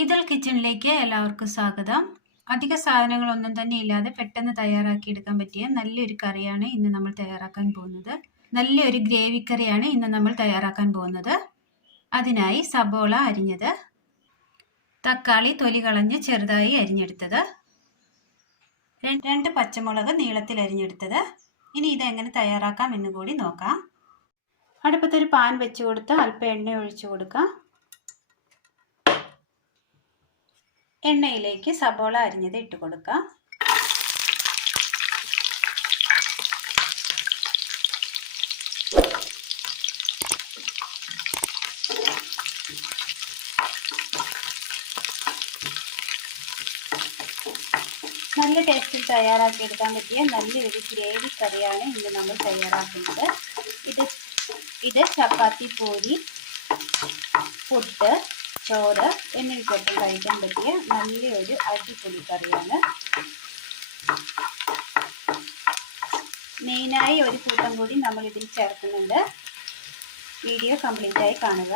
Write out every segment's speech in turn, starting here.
ഇതൾ കിച്ചണിലേക്ക് എല്ലാവർക്കും സ്വാഗതം. അധിക സാധനങ്ങളൊന്നും തന്നെ ഇല്ലാതെ പെട്ടെന്ന് തയ്യാറാക്കി എടുക്കാൻ പറ്റിയ നല്ലൊരു കറിയാണ് ഇന്ന് നമ്മൾ തയ്യാറാക്കാൻ പോകുന്നത്. നല്ലൊരു ഗ്രേവി കറിയാണ് ഇന്ന് നമ്മൾ തയ്യാറാക്കാൻ പോകുന്നത്. അതിനായി സബോള അരിഞ്ഞത്, തക്കാളി തൊലി കളഞ്ഞ് ചെറുതായി അരിഞ്ഞെടുത്തത്, 2 പച്ചമുളക് നീളത്തിൽ അരിഞ്ഞെടുത്തത്. ഇനി ഇതെങ്ങനെ തയ്യാറാക്കാം എന്ന് കൂടി നോക്കാം. അടുപ്പത്തൊരു പാൻ വെച്ച് കൊടുത്ത് അല്പം എണ്ണ ഒഴിച്ചു കൊടുക്കാം. എണ്ണയിലേക്ക് സബോള അരിഞ്ഞത് ഇട്ട് കൊടുക്കാം. നല്ല ടേസ്റ്റിൽ തയ്യാറാക്കിയെടുക്കാൻ പറ്റിയ നല്ലൊരു ഗ്രേവി കറിയാണ് ഇന്ന് നമ്മൾ തയ്യാറാക്കുന്നത്. ഇത് ചപ്പാത്തി, പൂരി, പുട്ട്, ചോറ് എന്നിവയ്ക്കൊപ്പം കഴിക്കാൻ പറ്റിയ നല്ലൊരു അടിപൊളി കറിയാണ്. മെയിനായി ഒരു കൂട്ടം കൂടി നമ്മൾ ഇതിൽ ചേർക്കുന്നുണ്ട്. വീഡിയോ കംപ്ലീറ്റ് ആയി കാണുക.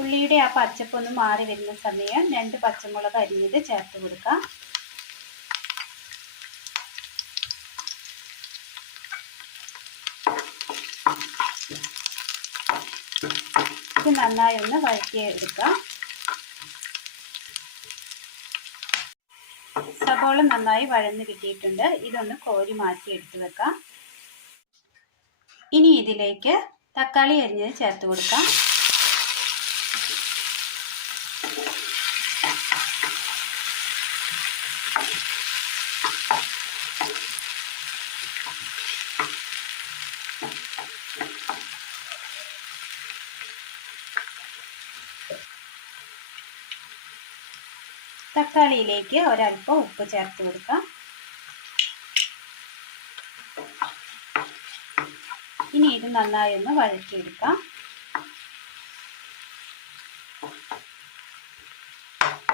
ഉള്ളിയുടെ ആ പച്ചപ്പൊന്ന് മാറി വരുന്ന സമയം 2 പച്ചമുളക് അരിഞ്ഞത് ചേർത്ത് കൊടുക്കാം. ഇത് നന്നായി ഒന്ന് വഴറ്റിയെടുക്കാം. സബോള നന്നായി വഴന്ന് കിട്ടിയിട്ടുണ്ട്. ഇതൊന്ന് കോരി മാറ്റി എടുത്ത് വെക്കാം. ഇനി ഇതിലേക്ക് തക്കാളി അരിഞ്ഞത് ചേർത്ത് കൊടുക്കാം. തക്കാളിയിലേക്ക് ഒരല്പം ഉപ്പ് ചേർത്ത് കൊടുക്കാം. ഇനി ഇത് നന്നായി ഒന്ന് വഴറ്റിയെടുക്കാം.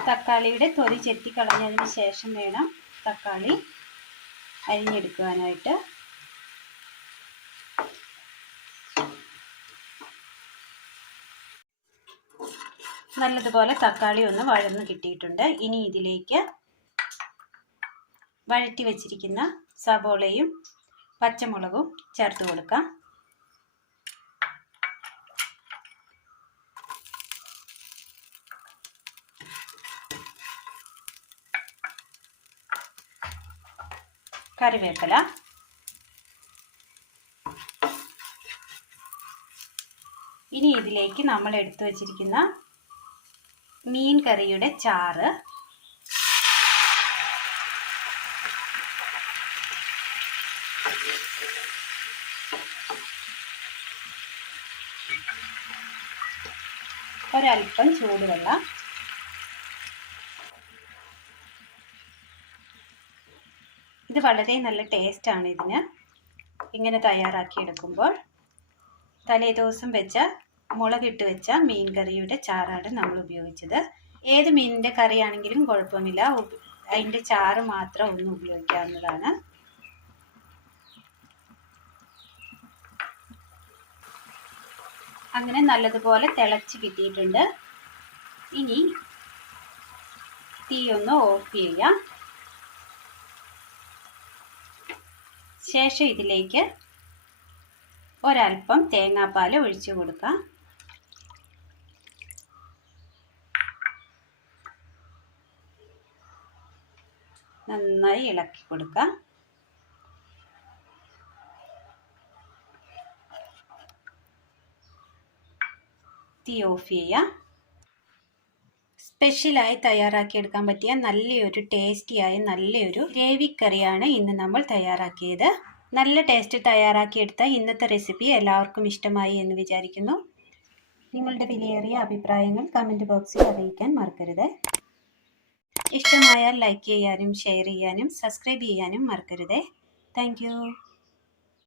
തക്കാളിയുടെ തൊലി ചെത്തി കളഞ്ഞതിന് ശേഷം വേണം തക്കാളി അരിഞ്ഞെടുക്കുവാനായിട്ട്. നല്ലതുപോലെ തക്കാളി ഒന്ന് വഴന്ന് കിട്ടിയിട്ടുണ്ട്. ഇനി ഇതിലേക്ക് വഴറ്റി വെച്ചിരിക്കുന്ന സബോളയും പച്ചമുളകും ചേർത്ത് കൊടുക്കാം. കറിവേപ്പില, ഇനി ഇതിലേക്ക് നമ്മൾ എടുത്തു വച്ചിരിക്കുന്ന മീൻ കറിയുടെ ചാറ്, ഒരല്പം ചൂടുവെള്ളം, ഇത് വളരെ നല്ല ടേസ്റ്റാണ് ഇതിന് ഇങ്ങനെ തയ്യാറാക്കിയെടുക്കുമ്പോൾ. തലേദിവസം വെച്ച മുളകിട്ട് വെച്ച മീൻ കറിയുടെ ചാറാണ് നമ്മൾ ഉപയോഗിച്ചത്. ഏത് മീനിൻ്റെ കറിയാണെങ്കിലും കുഴപ്പമില്ല, അതിൻ്റെ ചാറ് മാത്രം ഒന്ന് ഉപയോഗിക്കാവുന്നതാണ്. അങ്ങനെ നല്ലതുപോലെ തിളച്ച് കിട്ടിയിട്ടുണ്ട്. ഇനി തീ ഒന്ന് ഓഫ് ചെയ്യാം. ശേഷം ഇതിലേക്ക് ഒരല്പം തേങ്ങാപ്പാൽ ഒഴിച്ചു കൊടുക്കാം. നന്നായി ഇളക്കി കൊടുക്കാം. തീ ഓഫ് ചെയ്യാം. സ്പെഷ്യലായി തയ്യാറാക്കിയെടുക്കാൻ പറ്റിയ നല്ലൊരു ടേസ്റ്റിയായ നല്ലൊരു ഗ്രേവി കറിയാണ് ഇന്ന് നമ്മൾ തയ്യാറാക്കിയത്. നല്ല ടേസ്റ്റ് തയ്യാറാക്കിയെടുത്ത ഇന്നത്തെ റെസിപ്പി എല്ലാവർക്കും ഇഷ്ടമായി എന്ന് വിചാരിക്കുന്നു. നിങ്ങളുടെ വിലയേറിയ അഭിപ്രായങ്ങൾ കമൻറ്റ് ബോക്സിൽ അറിയിക്കാൻ മറക്കരുത്. ഇഷ്ടമായാൽ ലൈക്ക് ചെയ്യാനും ഷെയർ ചെയ്യാനും സബ്സ്ക്രൈബ് ചെയ്യാനും മറക്കരുത്. Thank you.